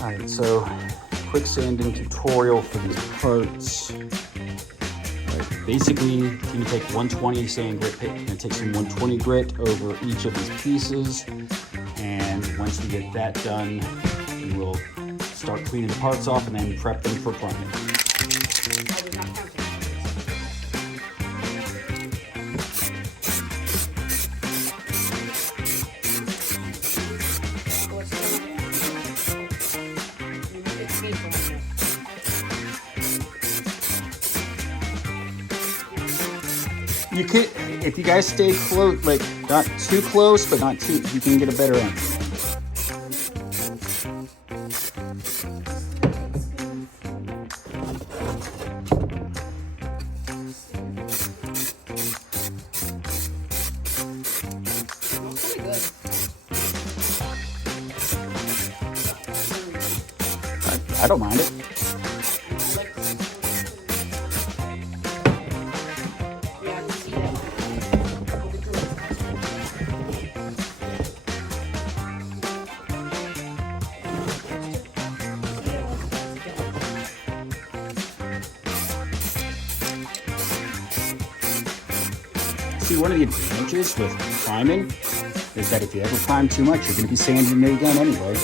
Alright, so quick sanding tutorial for these parts. Right, basically, you're going to take 120 sand grit, you're going to take some 120 grit over each of these pieces, and once we get that done, we will start cleaning the parts off and then prep them for priming. You could, if you guys stay close, like not too close, but not too, you can get a better angle. I don't mind it. See, one of the advantages with priming is that if you ever prime too much, you're going to be sanding it again anyway.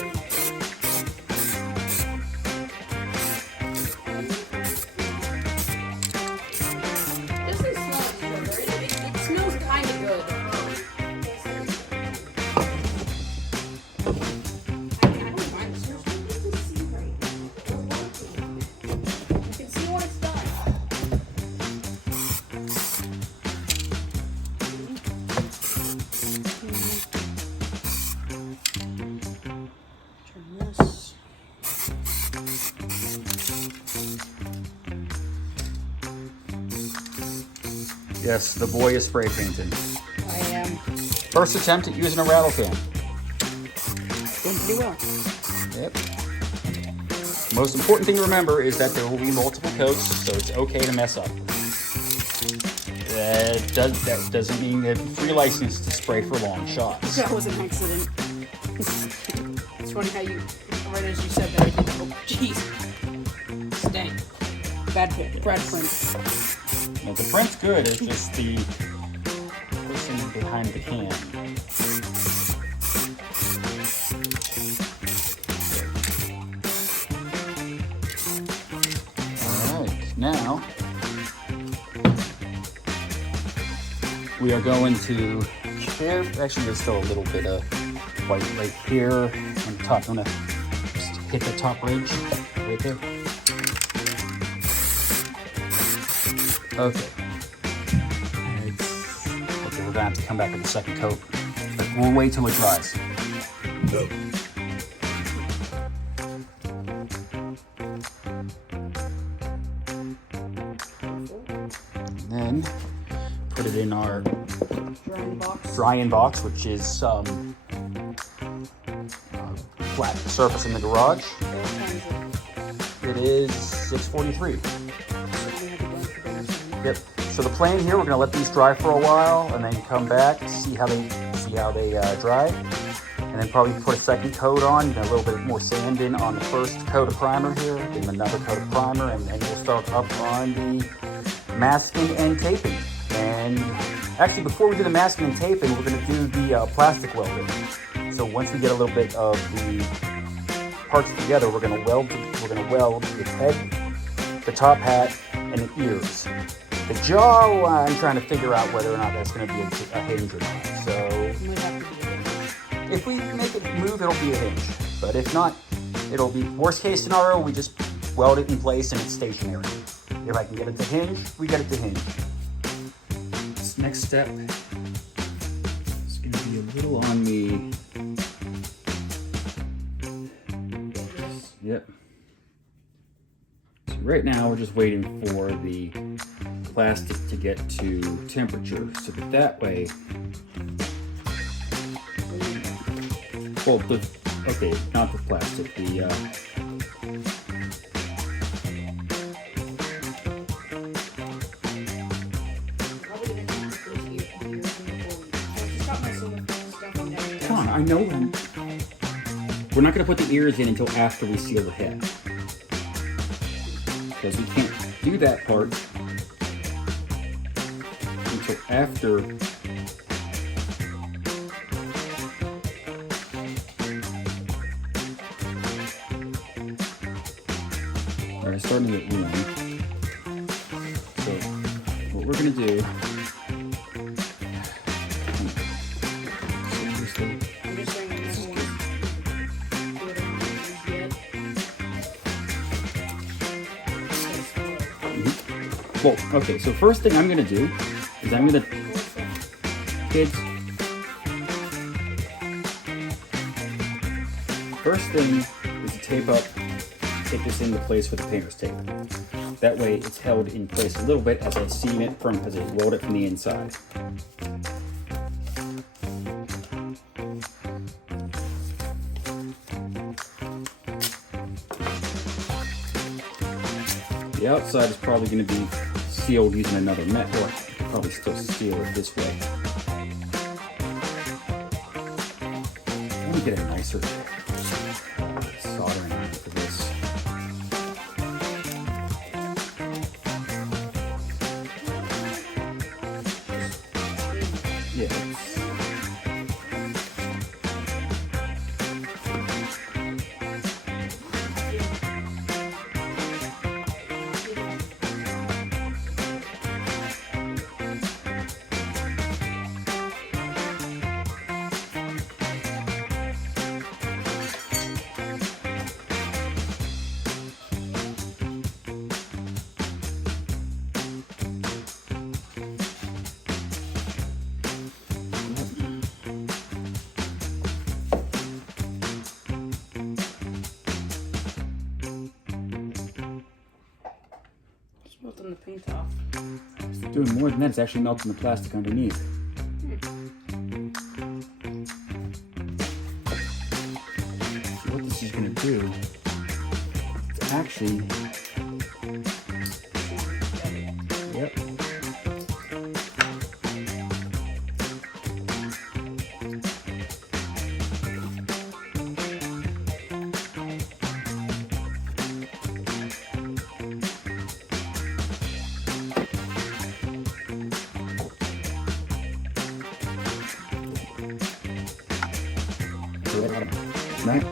Yes, the boy is spray painting. I am. First attempt at using a rattle can. Doing pretty well. Yep. Most important thing to remember is that there will be multiple coats, so it's okay to mess up. That doesn't mean that free license to spray for long shots. That was an accident. It's funny how you, right as you said that, I did, oh, jeez. Stank. Bad print. Well, the print's good, it's just the person behind the can. Alright, now we are going to share, actually there's still a little bit of white right here on the top. I'm going to just hit the top ridge right there. Okay. Okay, we're gonna have to come back with the second coat. But we'll wait till it dries. Go. And then put it in our drying box, which is flat surface in the garage. It is 643. Yep. So the plan here, we're gonna let these dry for a while, and then come back, see how they dry, and then probably put a second coat on, a little bit more sand in on the first coat of primer here, then another coat of primer, and then we'll start up on the masking and taping. And actually, before we do the masking and taping, we're gonna do the plastic welding. So once we get a little bit of the parts together, we're gonna weld the head, the top hat, and the ears. The jaw, I'm trying to figure out whether or not that's going to be a hinge or not. So if we make it move, it'll be a hinge. But if not, it'll be worst case scenario, we just weld it in place and it's stationary. If I can get it to hinge, we get it to hinge. This next step is going to be a little on the... Yep. So right now we're just waiting for the plastic to get to temperature, so that way, well, okay, not the plastic, the come on, I know them. we're not going to put the ears in until after we seal the head. Because we can't do that part until after Alright, starting at 1. So what we're going to do, I'm just saying another one. well, okay, so first thing I'm going to do is I'm going to, kids, first thing is to tape this into place with the painter's tape. That way it's held in place a little bit as I seam it as I weld it from the inside. The outside is probably going to be sealed using another method, or I could probably still seal it this way. Let me get a nicer soldering iron for this. Yeah. Melting the paint off. It's doing more than that, it's actually melting the plastic underneath. So what this is going to do, it's actually, yep. Right.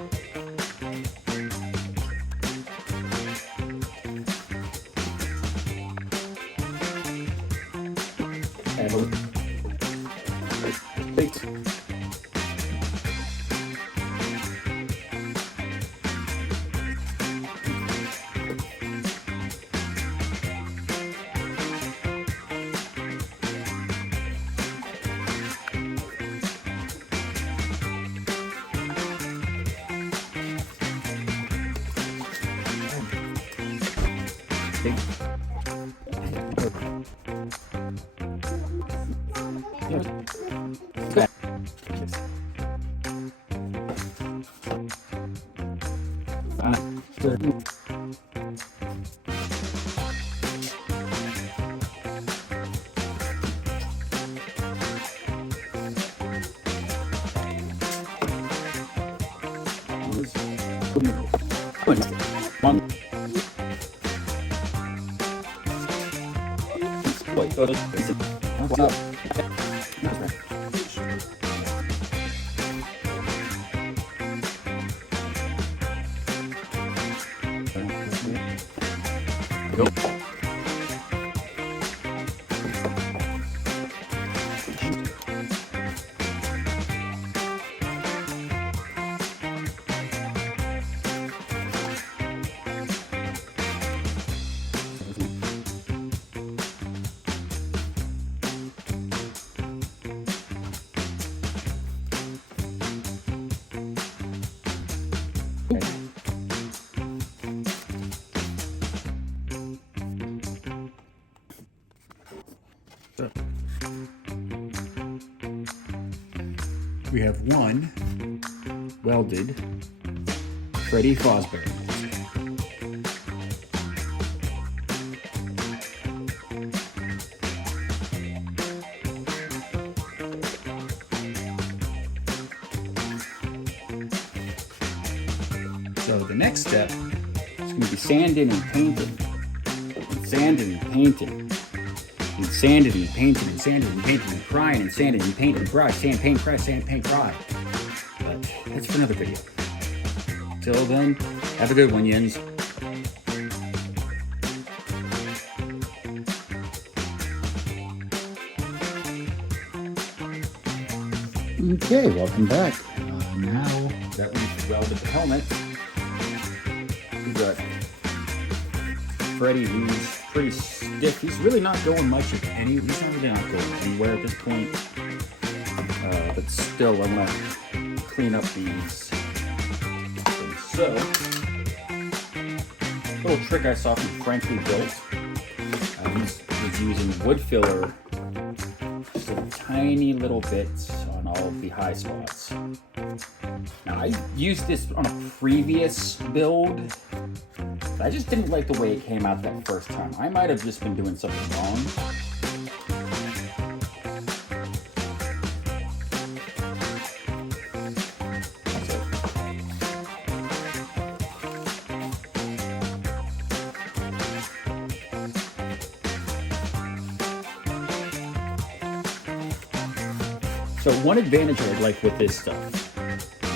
We have one welded Freddy Fazbear. So the next step is going to be sanding and painting. And sanding and painting. And sanding and painting and sanding and painting and crying and sanding and painting and cry. Sand, paint, cry, sand, paint, cry. But that's for another video. Till then, have a good one, Yens. Okay, welcome back. Now that we've welded the helmet, we've got Freddy, who's pretty stiff. He's really not going much of any. He's not really not going anywhere at this point. But still, I'm gonna clean up these things. So, little trick I saw from Frankly Built. I was using wood filler, just a tiny little bits on all of the high spots. Now, I used this on a previous build, but I just didn't like the way it came out that first time. I might have just been doing something wrong. So one advantage I like with this stuff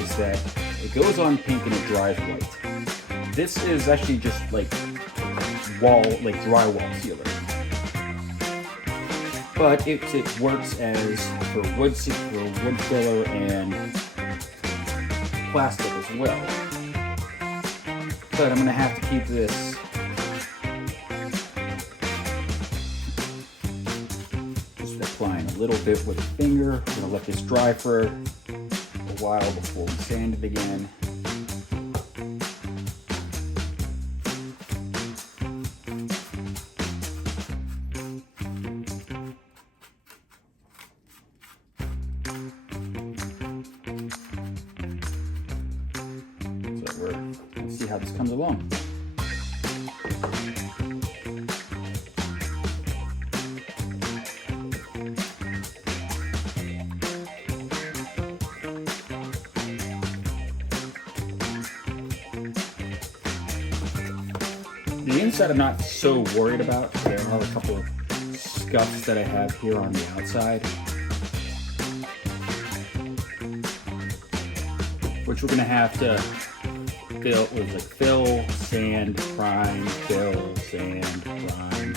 is that it goes on pink and it dries white. This is actually just like drywall sealer. But it works as for wood filler and plastic as well. But I'm gonna have to keep this applying a little bit with a finger. I'm gonna let this dry for a while before we sand it again. So we're gonna see how this comes along. The inside I'm not so worried about. There are a couple of scuffs that I have here on the outside, which we're gonna have to fill. It was like fill, sand, prime, fill, sand, prime.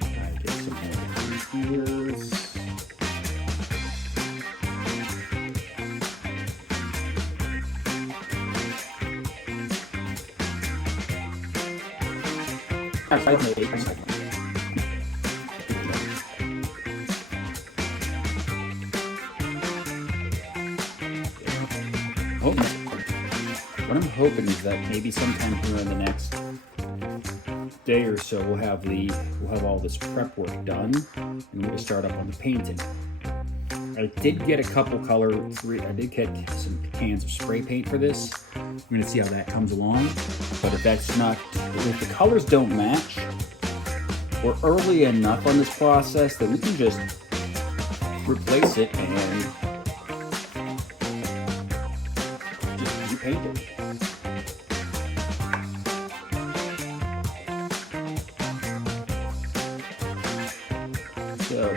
Try to get some more ears. What I'm hoping is that maybe sometime here in the next day or so we'll have all this prep work done and we can start up on the painting. I did get a couple I did get some cans of spray paint for this. I'm gonna see how that comes along. But if the colors don't match, we're early enough on this process that we can just replace it and just repaint it. So,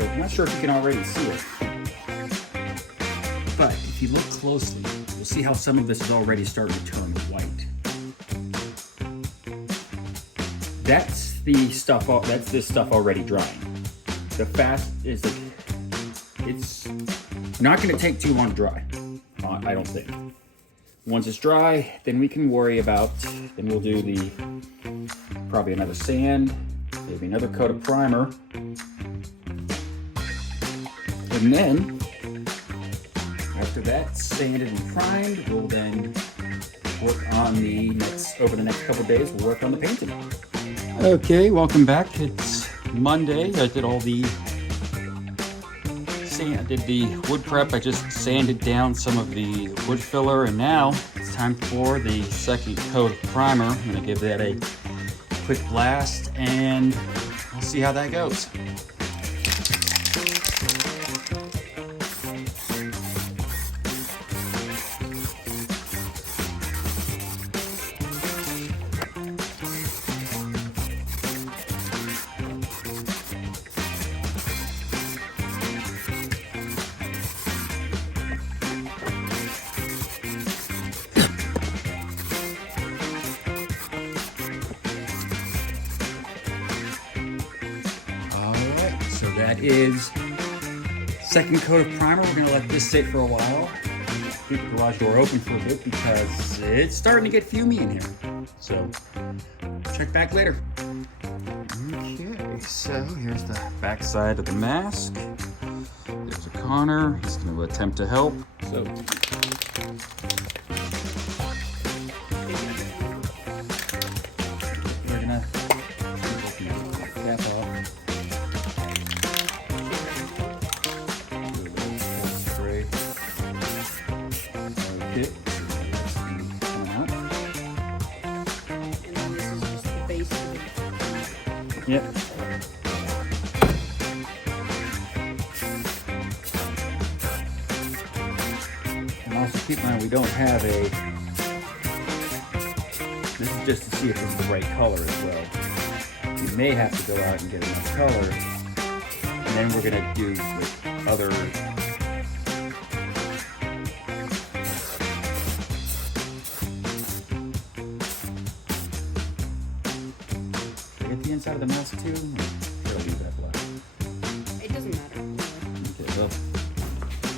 I'm not sure if you can already see it, but if you look closely, you'll see how some of this is already starting to turn white. That's this stuff already drying. The fast is it's not going to take too long to dry, I don't think. Once it's dry, then we can worry about, then we'll do probably another sand, maybe another coat of primer. And then, after that's sanded and primed, we'll then work on over the next couple of days, we'll work on the painting. Okay, welcome back. It's Monday. I did all the sand. I did the wood prep. I just sanded down some of the wood filler, and now it's time for the second coat of primer. I'm gonna give that a quick blast, and we'll see how that goes. So that is second coat of primer. We're gonna let this sit for a while. Keep the garage door open for a bit because it's starting to get fumey in here. So check back later. Okay, so here's the back side of the mask. There's a Connor. He's gonna attempt to help. So we're gonna cap off. Okay. Coming out. And then this is just the base of it. Yep. And also keep in mind we don't have a. This is just to see if this is the right color as well. We may have to go out and get enough color, and then we're gonna do like other. The inside of the mask too? Sure, I'll leave that black. It doesn't matter. Okay, well,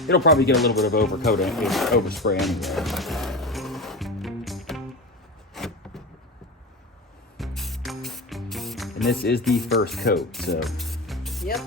it'll probably get a little bit of overspray anyway. And this is the first coat, so. Yep.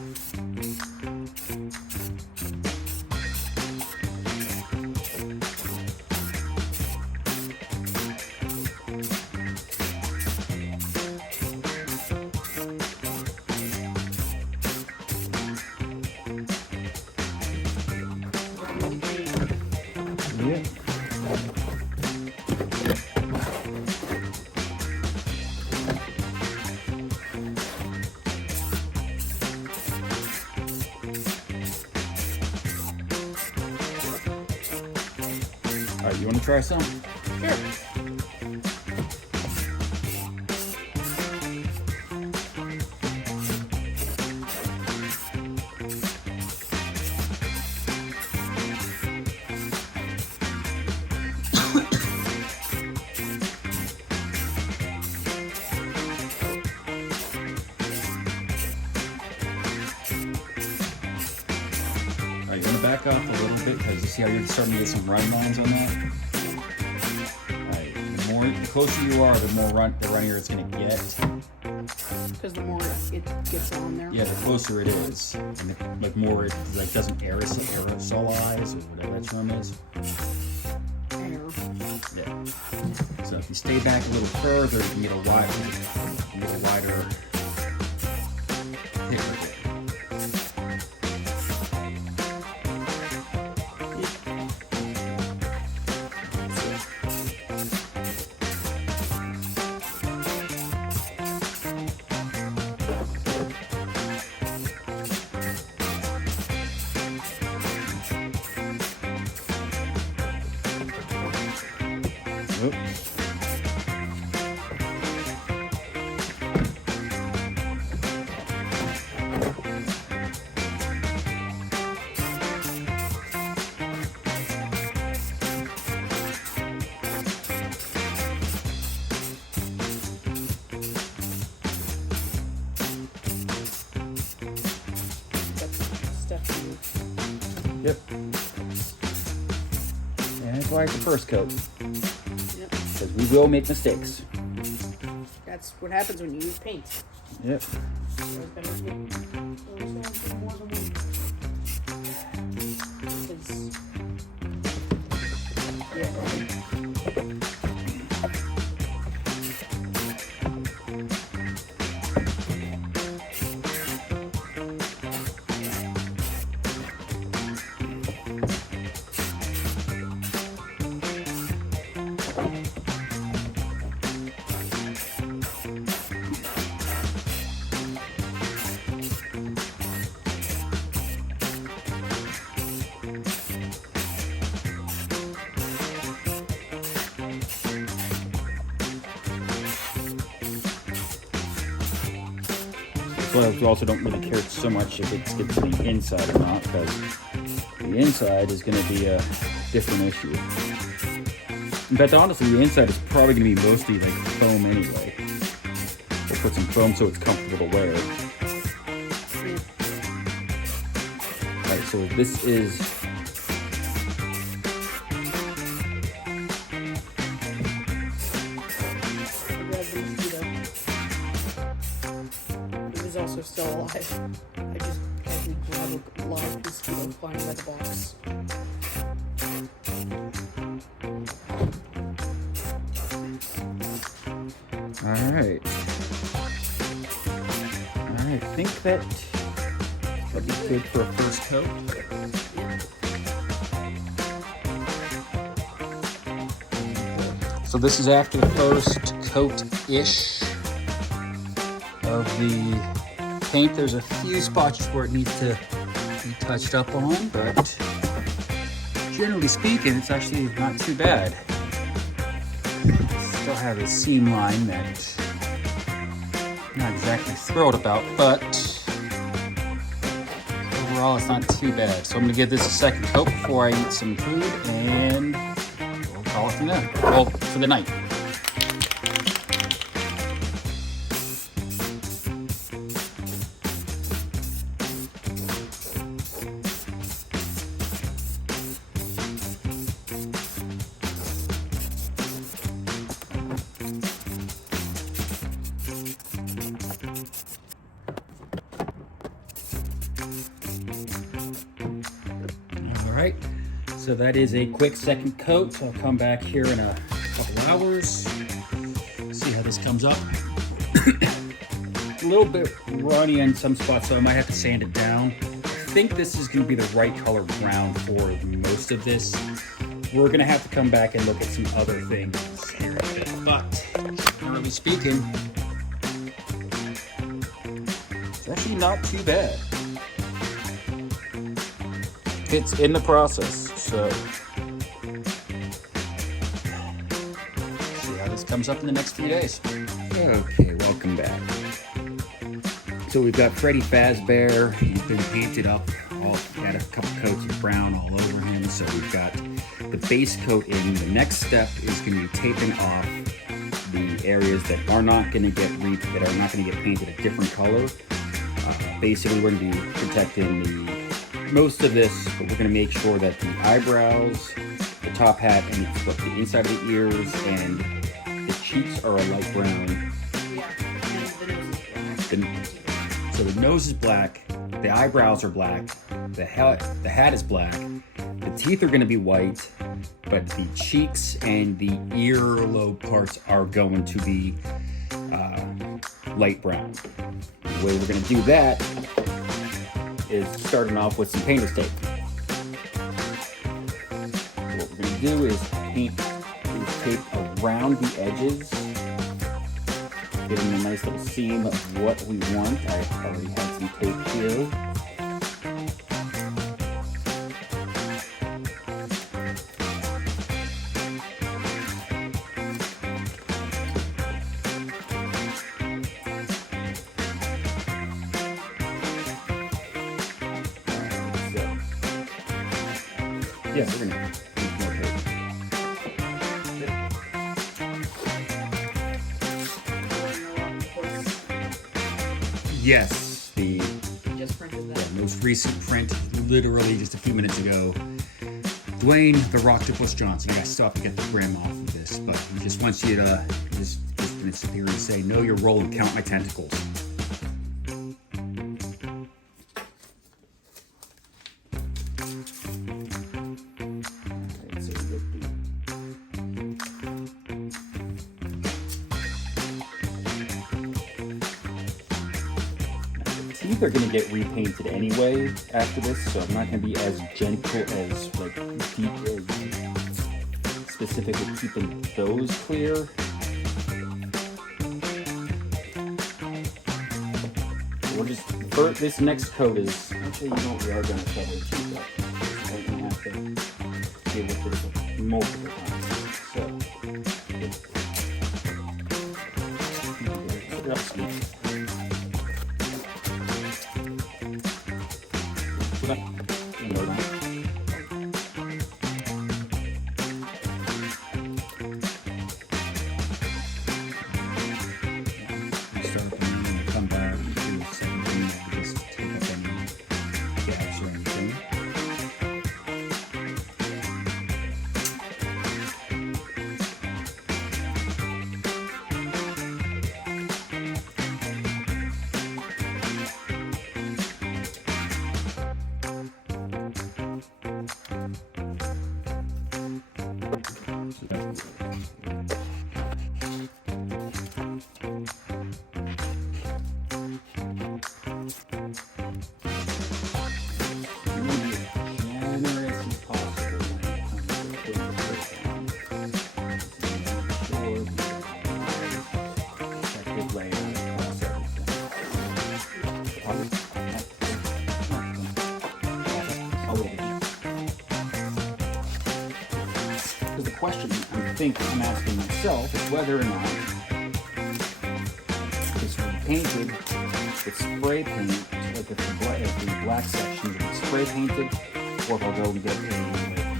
Yeah. All right, you want to try some? Sure. All right, you want to back off a little bit because you see how you're starting to get some run lines on that? All right, the closer you are, the more the runnier it's going to get. Because the more it gets on there. Yeah, the closer it is, and the more it like doesn't aerosolize or whatever that term is. Air. Yeah. So if you stay back a little further, you can get a wider hit with it. Oops. Step 2. Yep. And that's why it's the first coat. Yep. Because we will make mistakes. That's what happens when you use paint. Yep. You always gotta get more than one. 'Cause- yeah. So I also don't really care so much if it gets to the inside or not, because the inside is going to be a different issue. In fact, honestly, the inside is probably going to be mostly like foam anyway. We'll put some foam so it's comfortable to wear. Alright, so this is... It was also still alive. I just had to grab a live mosquito flying by the box. Alright. Alright, I think that'll be good for a first coat. So this is after the first coat-ish of the paint. There's a few spots where it needs to be touched up on, but generally speaking, it's actually not too bad. Still have a seam line that I'm not exactly thrilled about, but overall it's not too bad. So I'm gonna give this a second coat before I eat some food, and we'll call it from there. Well, for the night. All right, so that is a quick second coat. So I'll come back here in a couple hours, see how this comes up. A little bit runny in some spots, so I might have to sand it down. I think this is going to be the right color brown for most of this. We're going to have to come back and look at some other things here, but generally speaking, it's actually not too bad. It's in the process, so see how this comes up in the next few days. Okay, welcome back. So we've got Freddy Fazbear. He's been painted up. Got a couple coats of brown all over him. So we've got the base coat in. The next step is going to be taping off the areas that are not going to get painted a different color. Basically, we're going to be protecting most of this, but we're going to make sure that the eyebrows, the top hat, and the inside of the ears and the cheeks are a light brown. So the nose is black, the eyebrows are black, the hat is black, the teeth are going to be white, but the cheeks and the earlobe parts are going to be light brown. The way we're going to do that is starting off with some painter's tape. What we're going to do is paint this tape around the edges, getting a nice little seam of what we want. I already have some tape here. Yeah, we're gonna need more tape. Yes, the most recent print, literally just a few minutes ago. Dwayne the Rocktopus Johnson. Yeah, I still have to get the brim off of this, but he just wants you to just gonna sit here and say, know your role and count my tentacles. Teeth are going to get repainted anyway after this, so I'm not going to be as gentle as like deep as specifically keeping those clear. We're just this next coat is actually, you know, we are going to cover the teeth up. We're going to have to deal with this multiple times. So Come back to the second thing, just take up any gaps or anything. Because the question I think I'm asking myself is whether or not it's painted with spray paint, like if the black section is spray painted, or if I'll go and get a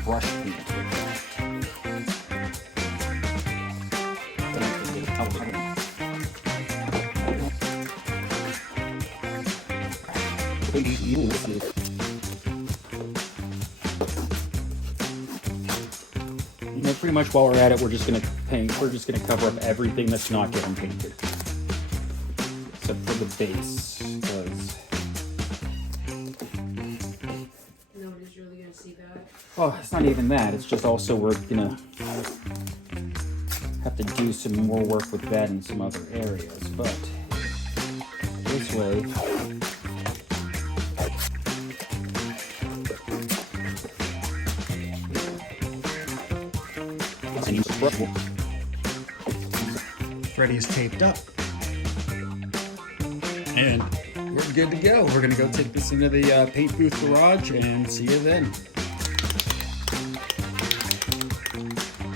brush paint with that. You know, pretty much while we're at it, we're just gonna paint. We're just gonna cover up everything that's not getting painted, except for the base, because Nobody's really gonna see that. well, it's not even that. It's just also we're gonna have to do some more work with that in some other areas. But this way. Freddy's taped up. And we're good to go. We're gonna go take this into the paint booth garage and see you then.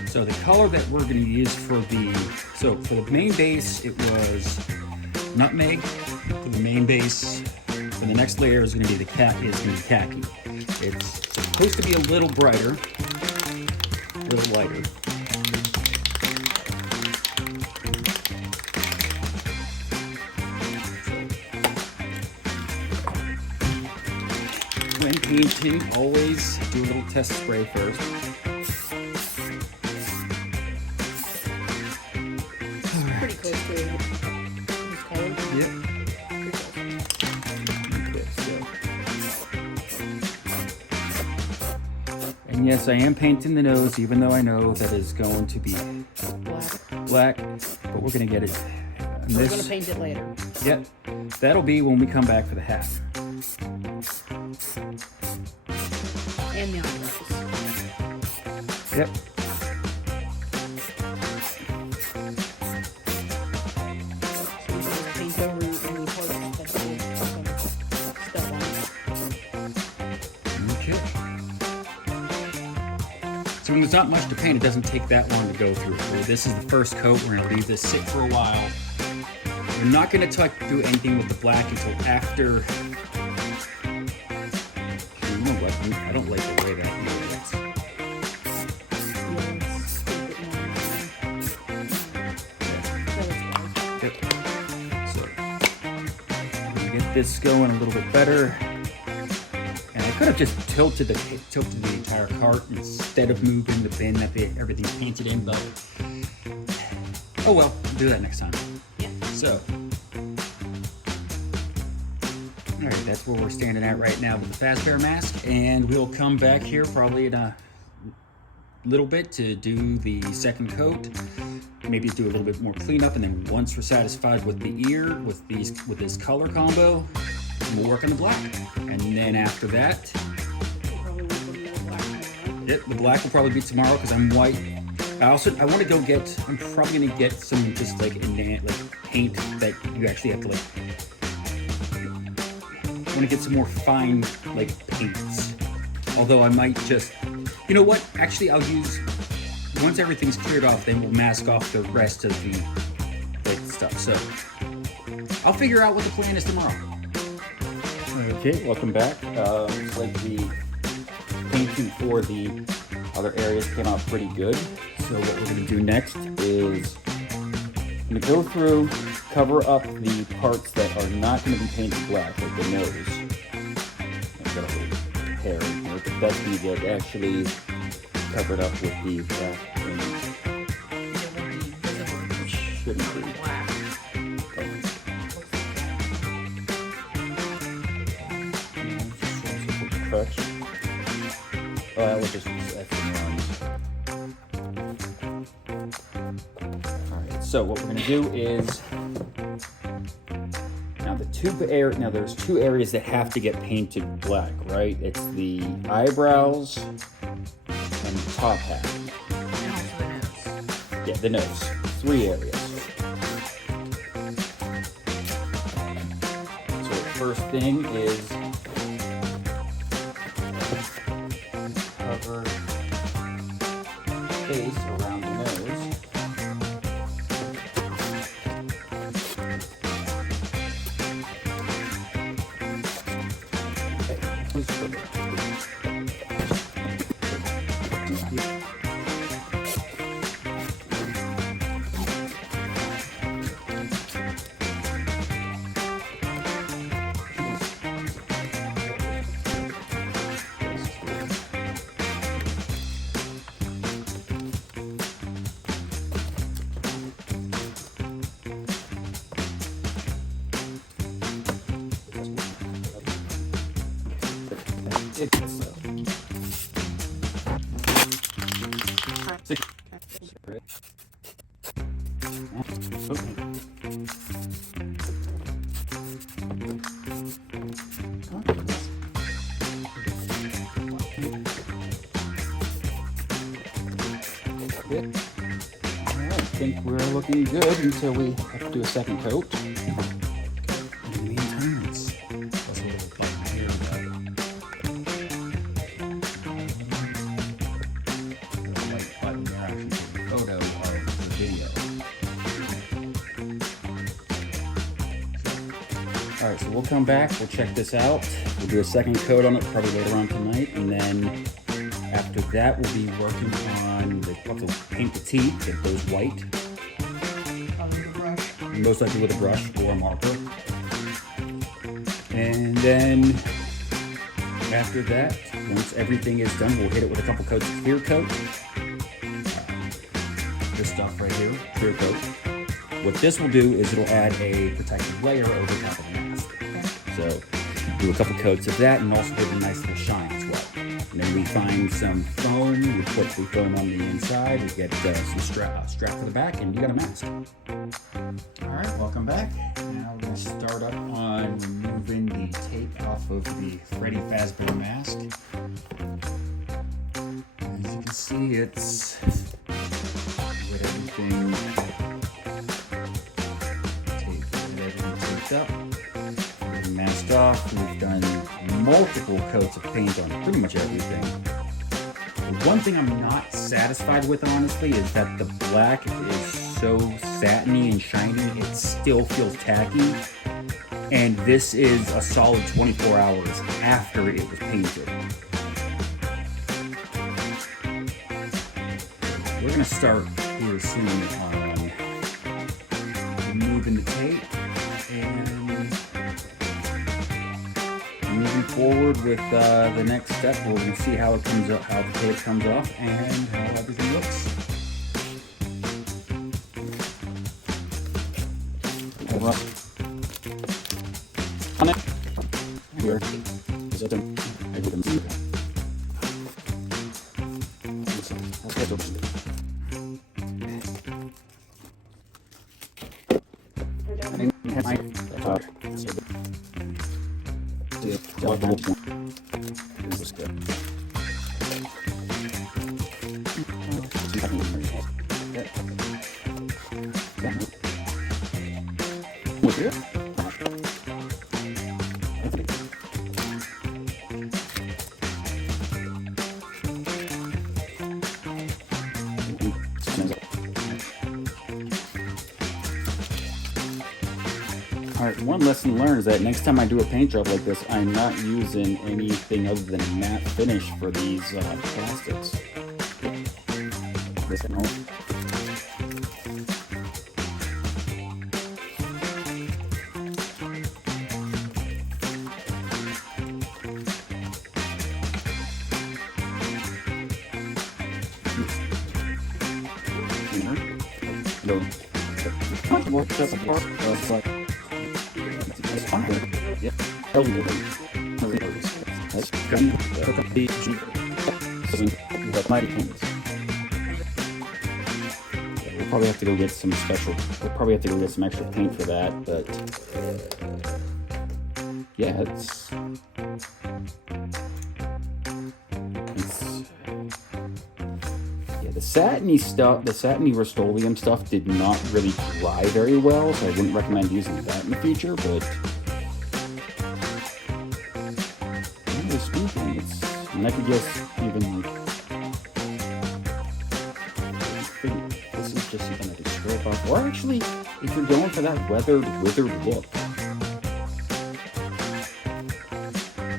So the color that we're gonna use for the main base, it was nutmeg. For the main base, for the next layer is gonna be khaki. It's supposed to be a little brighter, a little lighter. When painting, always do a little test spray first. Pretty close to this color. Yep. Okay, so. And yes, I am painting the nose, even though I know that is going to be black, but we're gonna get it. We're gonna paint it later. Yep, that'll be when we come back for the hat. And the eyelashes. Yep. So we just paint over any part that's some stuff on it. Okay. So when there's not much to paint, it doesn't take that long to go through. So this is the first coat. We're gonna leave this sit for a while. We're not gonna do anything with the black until after. You know what? I don't like the way that looks. Yep. So I'm gonna get this going a little bit better. And I could have just tilted the entire cart instead of moving the bin that everything's painted in, but oh well, we'll do that next time. Yeah. So, all right, that's where we're standing at right now with the Fazbear mask, and we'll come back here probably in a little bit to do the second coat. Maybe do a little bit more cleanup, and then once we're satisfied with the ear, with this color combo, we'll work on the black. And then after that, yep, the black will probably be tomorrow because I'm white. I'm probably gonna get some just like paint that you actually have to like. I want to get some more fine like paints. Although I might just, you know what? Actually, I'll use once everything's cleared off, then we'll mask off the rest of the like stuff. So I'll figure out what the plan is tomorrow. Okay, welcome back. Looks like the painting for the other areas came out pretty good. So what we're going to do next is I'm going to go through, cover up the parts that are not going to be painted black, like the nose. I've got a little hair in here, but that's going to get actually covered up with the black paint. Shouldn't be. Oh, that was just Alright, so what we're going to do is now there's two areas that have to get painted black, right? It's the eyebrows and the top half. Yeah, the nose. 3 areas. So the first thing is cover face around the nose. I think we're looking good until we have to do a second coat. In the meantime, it's a little button here. The white button there actually takes a photo of the video. Alright, so we'll come back, we'll check this out. We'll do a second coat on it probably later on tonight, and then after that we'll be working on we'll paint the teeth, get those white. Most likely with a brush or a marker. And then after that, once everything is done, we'll hit it with a couple coats of clear coat. This stuff right here, clear coat. What this will do is it'll add a protective layer over top of the mask. So do a couple coats of that and also give a nice little shine as well. And then we find some foam, we put the foam on the inside, we get some strap to the back, and you got a mask. Alright, welcome back. Now we're going to start up on removing the tape off of the Freddy Fazbear mask. As you can see, it's with everything taped up. Get the mask off. We've done multiple coats of paint on pretty much everything. The one thing I'm not satisfied with, honestly, is that the black is so satiny and shiny, it still feels tacky. And this is a solid 24 hours after it was painted. We're gonna start here soon on removing the tape and moving forward with the next step. We're gonna see how it comes up, how the tape comes off, and how everything looks. On it. Here. Is it done? I did them. All right, one lesson learned is that next time I do a paint job like this, I'm not using anything other than a matte finish for these plastics. This no. We'll probably have to go get some special. We'll probably have to go get some extra paint for that, but yeah, it's yeah, the satiny stuff, the satiny Rust-Oleum stuff did not really dry very well, so I wouldn't recommend using that in the future, but generally speaking, it's, and I could guess even like, this is just even like a scrape off, or actually, if you're going for that weathered, withered look,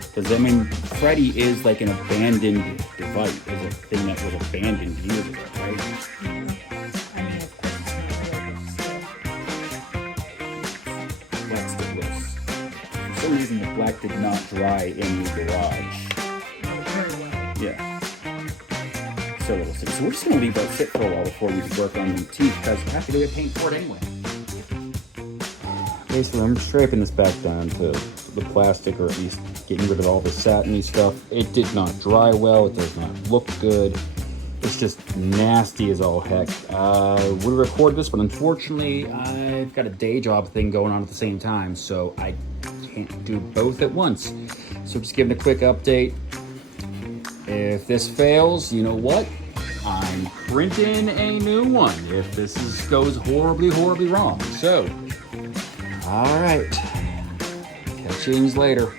because I mean, Freddy is like an abandoned device, is a thing that was abandoned years ago, right? Yeah. I mean, of course it's not real, but still. Black still was. For some reason, the black did not dry in the garage. Oh, very well. Yeah. So it'll sit. So we're just gonna leave that sit for a while before we work on the teeth, because we have to go get paint for it anyway. Basically, I'm scraping this back down to the plastic, or at least getting rid of all the satiny stuff. It did not dry well. It does not look good. It's just nasty as all heck. We record this, but unfortunately, I've got a day job thing going on at the same time, so I can't do both at once. So just giving a quick update. If this fails, you know what? I'm printing a new one if this goes horribly, horribly wrong. So, all right. Catch you later.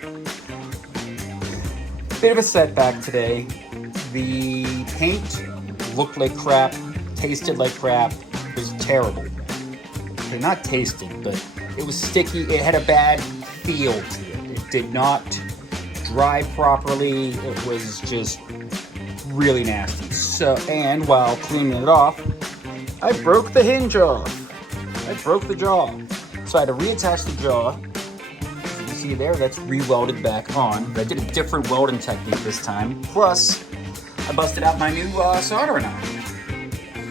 Bit of a setback today. The paint looked like crap, tasted like crap, it was terrible. Okay, not tasted, but it was sticky. It had a bad feel to it. It did not dry properly. It was just really nasty. So, and while cleaning it off, I broke the hinge off. I broke the jaw. So I had to reattach the jaw. You see there, that's re-welded back on. But I did a different welding technique this time. Plus, I busted out my new soldering iron.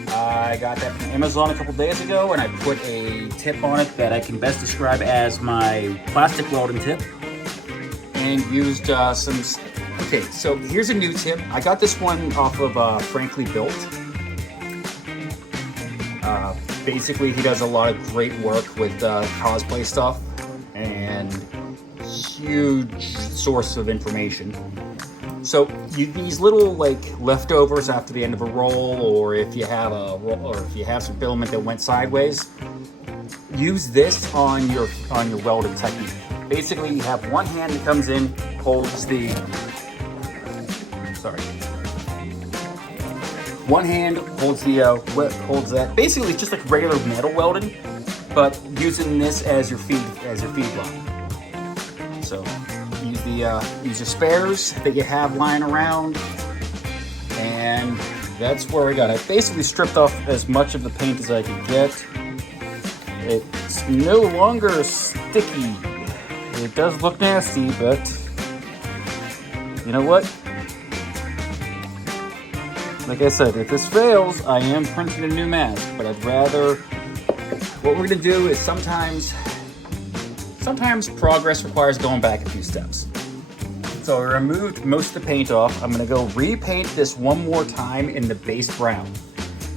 I got that from Amazon a couple days ago, and I put a tip on it that I can best describe as my plastic welding tip. And used some... Okay, so here's a new tip. I got this one off of Frankly Built. Basically, he does a lot of great work with cosplay stuff, and huge source of information. So these little like leftovers after the end of a roll, or if you have some filament that went sideways, use this on your welding technique. Basically, you have one hand that comes in, holds the. Sorry. One hand holds holds that. Basically, it's just like regular metal welding, but using this as your feed line. So use your spares that you have lying around, and that's where I got it. Basically, stripped off as much of the paint as I could get. It's no longer sticky. It does look nasty, but you know what? Like I said, if this fails, I am printing a new mask, but I'd rather... What we're gonna do is sometimes progress requires going back a few steps. So I removed most of the paint off. I'm gonna go repaint this one more time in the base brown.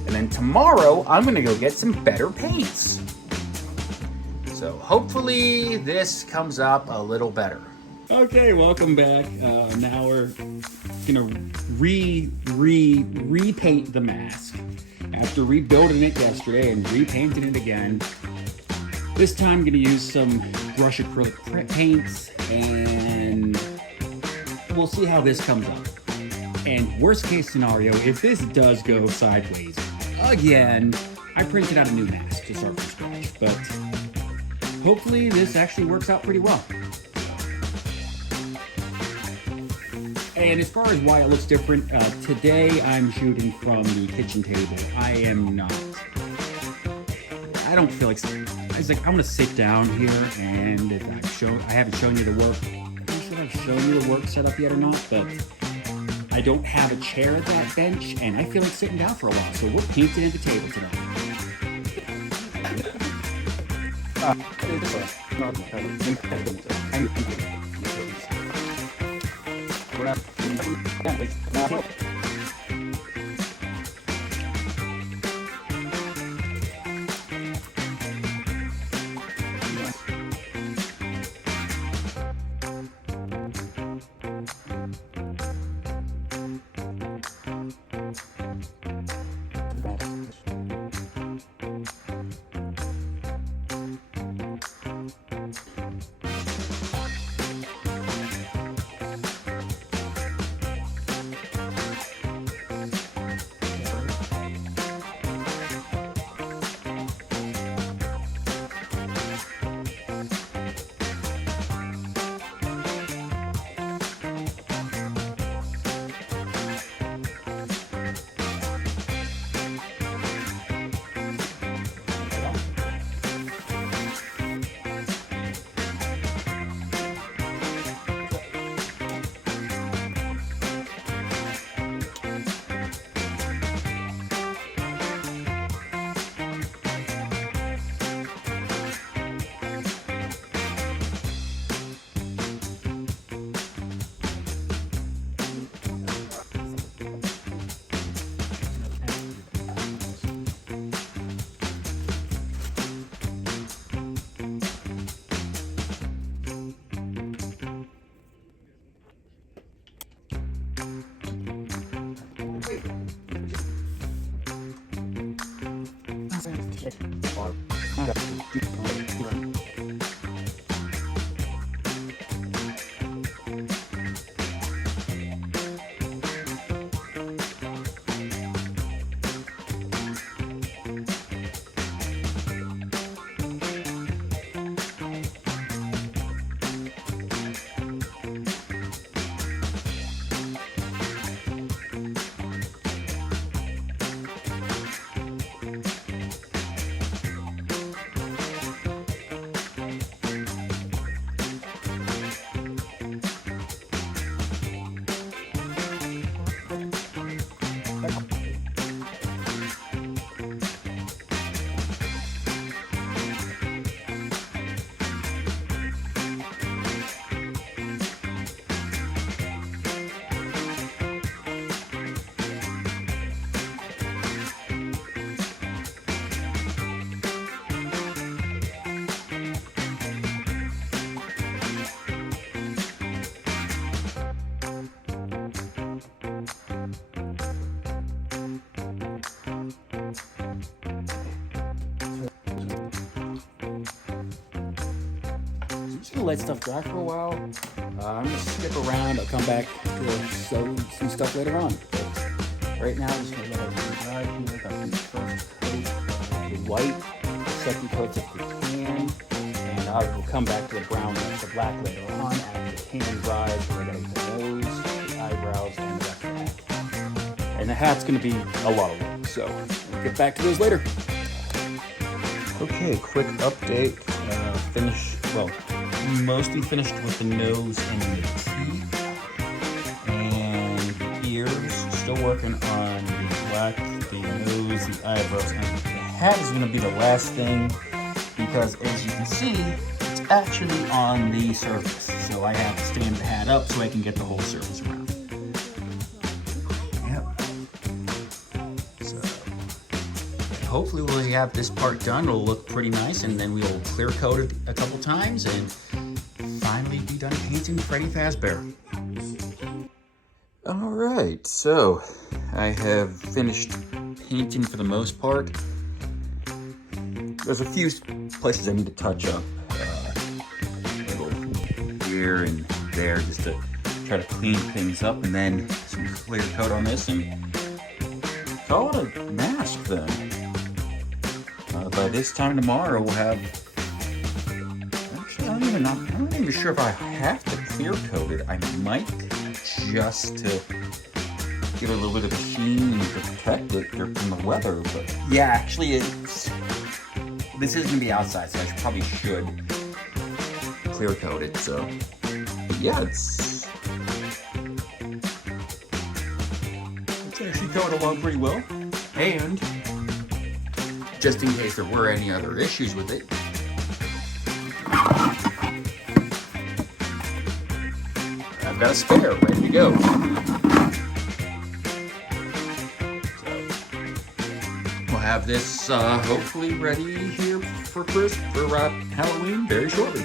And then tomorrow, I'm gonna go get some better paints. So hopefully this comes up a little better. Okay, welcome back. Now we're gonna repaint the mask. After rebuilding it yesterday and repainting it again, this time I'm gonna use some brush acrylic paints, and we'll see how this comes up. And worst case scenario, if this does go sideways again, I printed out a new mask to start from scratch. But hopefully this actually works out pretty well. And as far as why it looks different, today I'm shooting from the kitchen table. I don't feel like, I was like, I'm gonna sit down here, and if I haven't shown you the work, I'm not sure if I've shown you the work setup yet or not, but I don't have a chair at that bench, and I feel like sitting down for a while, so we're painting at the table today. Just gonna let stuff dry for a while. I'm gonna skip around. I'll come back to sew some stuff later on. But right now, I'm just gonna let everything dry here. Got the first coat of the white, the second coat of the tan, and I will come back to the brown and the black later on after the tan dries. We're gonna get the nose, the eyebrows, and the rest of the hat. And the hat's gonna be a lot of work, so we'll get back to those later. Okay, quick update. Mostly finished with the nose and the teeth. And the ears, still working on the black, the nose, the eyebrows, and the hat is going to be the last thing because as you can see, it's actually on the surface. So I have to stand the hat up so I can get the whole surface around. Yep. So hopefully we'll have this part done. It'll look pretty nice, and then we'll clear coat it a couple times and finally be done painting Freddy Fazbear. Alright, so I have finished painting for the most part. There's a few places I need to touch up. A little here and there just to try to clean things up, and then some clear coat on this and call it a mask then. By this time tomorrow we'll have not even sure if I have to clear coat it. I might just to give it a little bit of a sheen and to protect it from the weather. But yeah, actually, this is gonna be outside, so I probably should clear coat it. So yeah, it's actually going along pretty well. And just in case there were any other issues with it, I've got a spare ready to go. So we'll have this hopefully ready here for Halloween very shortly.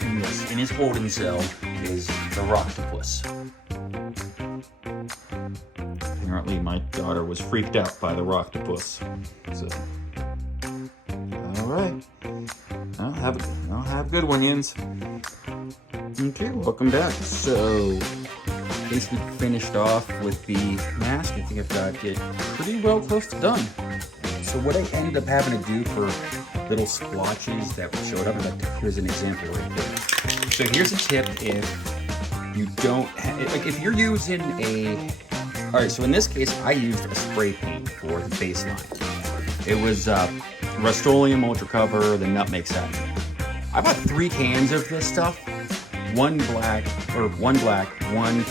And yes, in his holding cell is the Rocktopus. Apparently my daughter was freaked out by the Rocktopus. So, all right. I'll have a good one, Yins. Okay, welcome back. So, basically finished off with the mask. I think I've got it pretty well close to done. So what I ended up having to do for little splotches that showed up, here's an example right there. So here's a tip if you don't like if you're using all right, so in this case, I used a spray paint for the baseline. It was Rust-Oleum Ultra Cover, the Nutmeg Satin. I bought 3 cans of this stuff. One black, one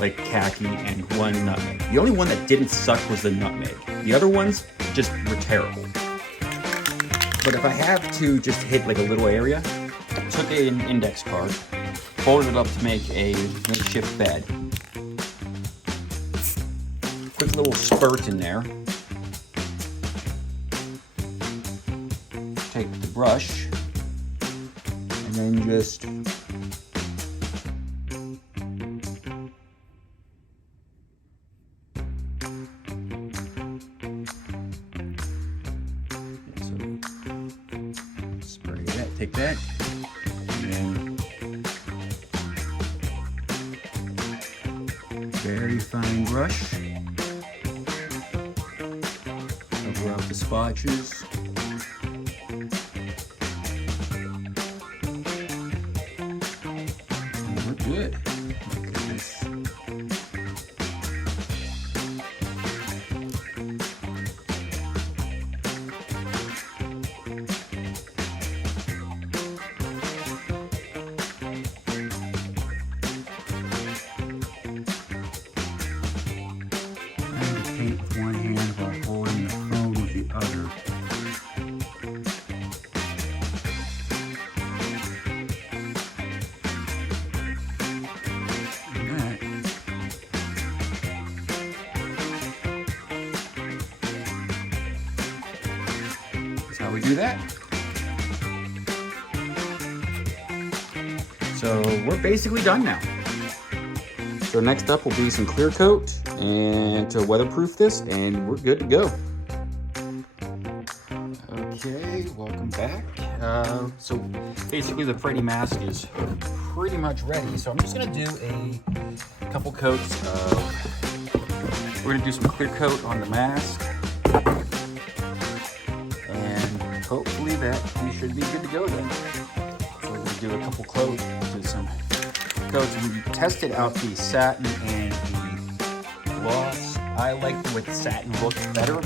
like khaki, and one nutmeg. The only one that didn't suck was the nutmeg. The other ones just were terrible. But if I have to just hit like a little area, I took an index card, folded it up to make a makeshift bed. Quick little spurt in there. Take the brush and then just spray that, take that, and then very fine brush. Cover up the splotches. And we're good. Look at this. Paint with one hand while holding the phone with the other. That's how we do that. So we're basically done now. So next up will be some clear coat and to weatherproof this, and we're good to go. Okay, welcome back. So basically the Freddy mask is pretty much ready. So I'm just gonna do a couple coats of, we're gonna do some clear coat on the mask. And hopefully that we should be good to go then. So we're gonna do a couple coats, do some coats. We tested out the satin and the gloss. I like the way the satin looks better.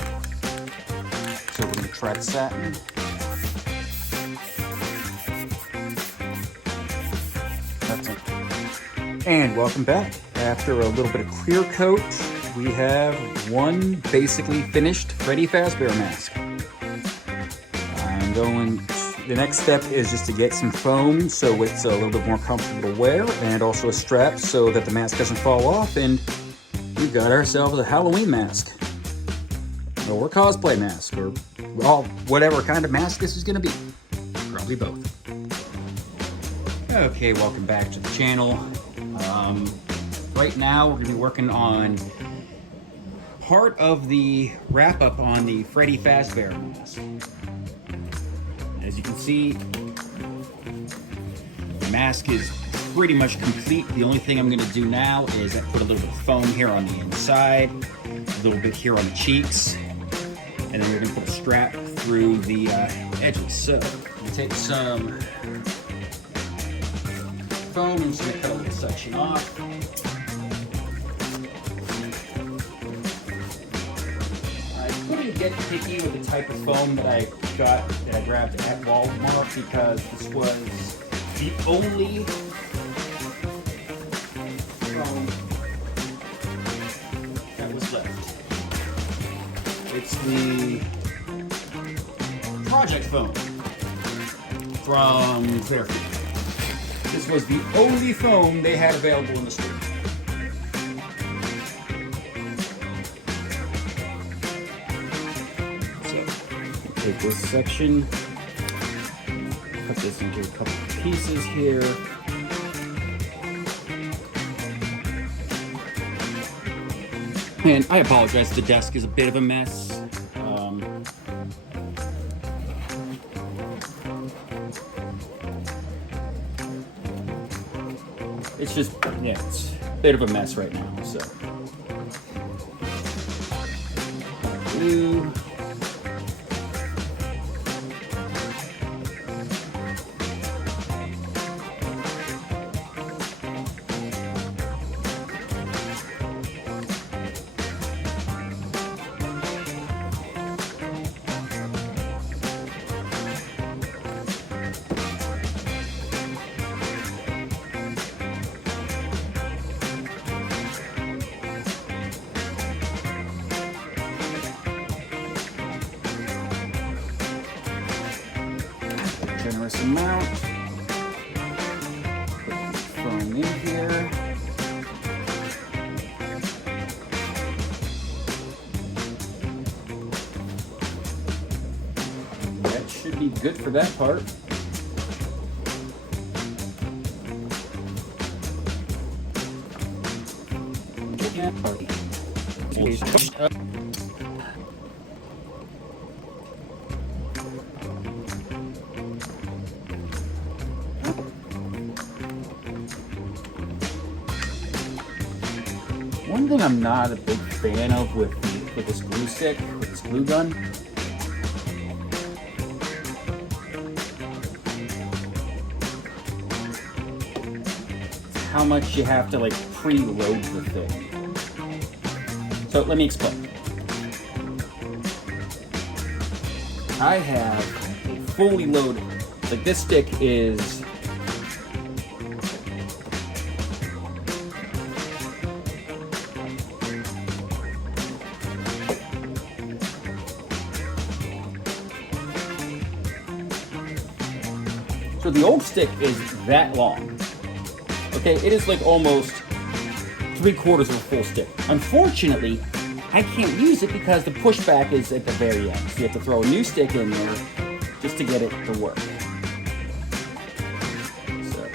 So we're gonna try the satin. That's it. And welcome back. After a little bit of clear coat, we have one basically finished Freddy Fazbear mask. The next step is just to get some foam so it's a little bit more comfortable to wear, and also a strap so that the mask doesn't fall off, and we've got ourselves a Halloween mask. Or a cosplay mask, or well, whatever kind of mask this is gonna be. Probably both. Okay, welcome back to the channel. Right now we're gonna be working on part of the wrap up on the Freddy Fazbear mask. As you can see, the mask is pretty much complete. The only thing I'm gonna do now is I put a little bit of foam here on the inside, a little bit here on the cheeks, and then we're gonna put a strap through the edges. So let's take some foam. I'm just going to cut a little section off. I couldn't get picky with the type of foam that I grabbed at Walmart because this was the only foam that was left. It's the Project Foam from Fairfield. This was the only foam they had available in the store. So, take this section, cut this into a couple of pieces here. And I apologize, the desk is a bit of a mess. It's just, yeah, it's a bit of a mess right now, so. Glue. Generous amount. Put the foam in here. That should be good for that part. One thing I'm not a big fan of with this glue stick, with this glue gun, is how much you have to like preload the thing. So let me explain. I have a fully loaded, like this stick is so the old stick is that long. Okay, it is like almost 3/4 of a full stick. Unfortunately, I can't use it because the pushback is at the very end. So you have to throw a new stick in there just to get it to work. So.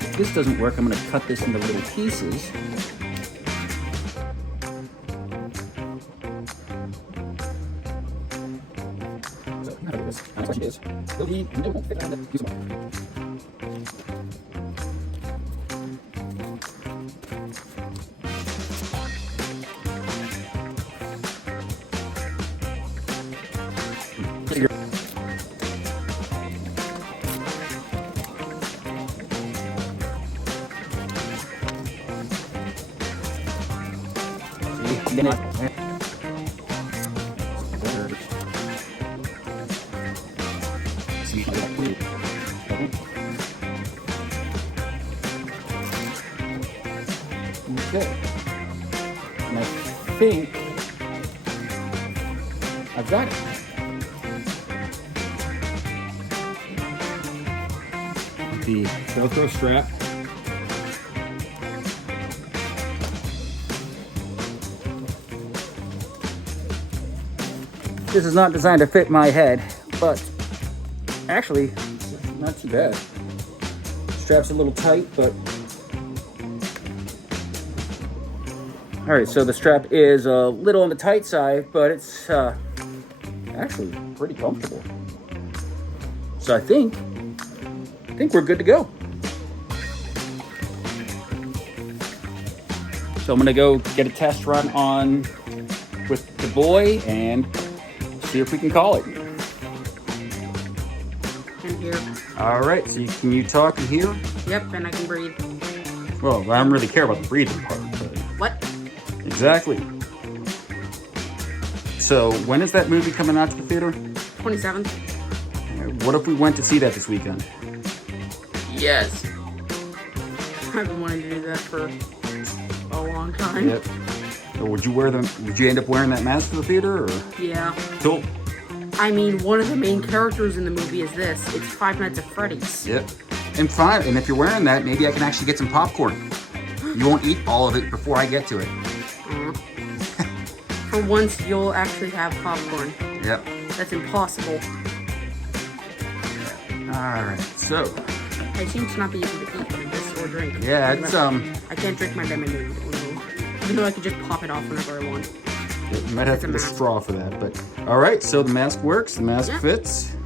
If this doesn't work, I'm going to cut this into little pieces. Okay, and I think I've got it. The Velcro strap. This is not designed to fit my head, but actually, it's not too bad. Strap's a little tight, but all right, so the strap is a little on the tight side, but it's actually pretty comfortable. So I think we're good to go. So I'm gonna go get a test run on with the boy, and see if we can call it. And here. All right, so can you talk and hear? Yep, and I can breathe. Well, I don't really care about the breathing part, but... What? Exactly. So, when is that movie coming out to the theater? 27th. What if we went to see that this weekend? Yes. I've been wanting to do that for a long time. Yep. So would you end up wearing that mask to the theater, or? Yeah. Cool. I mean, one of the main characters in the movie is this. It's Five Nights at Freddy's. Yep. And if you're wearing that, maybe I can actually get some popcorn. You won't eat all of it before I get to it. For once, you'll actually have popcorn. Yep. That's impossible. Alright, so. I seem to not be able to eat this or drink. Yeah, it's, I can't drink my lemonade. Even though I could just pop it off whenever I want. You might have to get a straw for that, but. Alright, so the mask works, the mask fits.